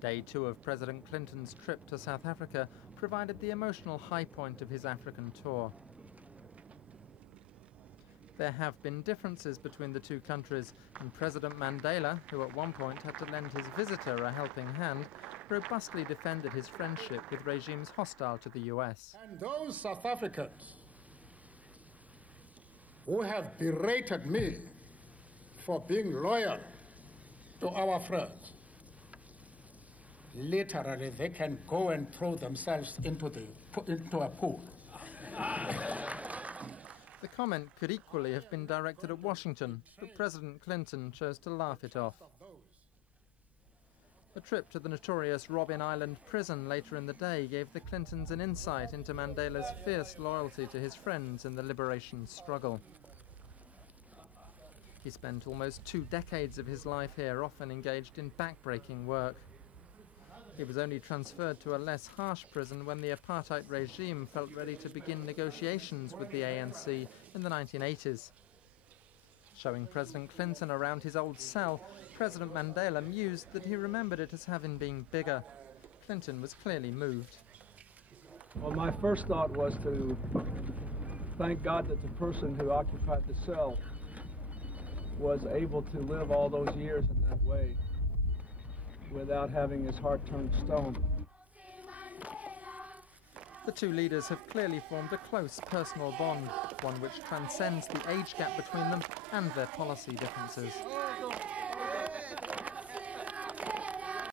Day 2 of President Clinton's trip to South Africa provided the emotional high point of his African tour. There have been differences between the two countries, and President Mandela, who at one point had to lend his visitor a helping hand, robustly defended his friendship with regimes hostile to the US. And those South Africans who have berated me for being loyal to our friends, literally they can go and throw themselves into a pool. The comment could equally have been directed at Washington, but President Clinton chose to laugh it off. A trip to the notorious Robben Island prison later in the day gave the Clintons an insight into Mandela's fierce loyalty to his friends in the liberation struggle. He spent almost 2 decades of his life here, often engaged in backbreaking work. He was only transferred to a less harsh prison when the apartheid regime felt ready to begin negotiations with the ANC in the 1980s. Showing President Clinton around his old cell, President Mandela mused that he remembered it as having been bigger. Clinton was clearly moved. Well, my first thought was to thank God that the person who occupied the cell was able to live all those years in that way, without having his heart turned stone. The two leaders have clearly formed a close personal bond, one which transcends the age gap between them and their policy differences.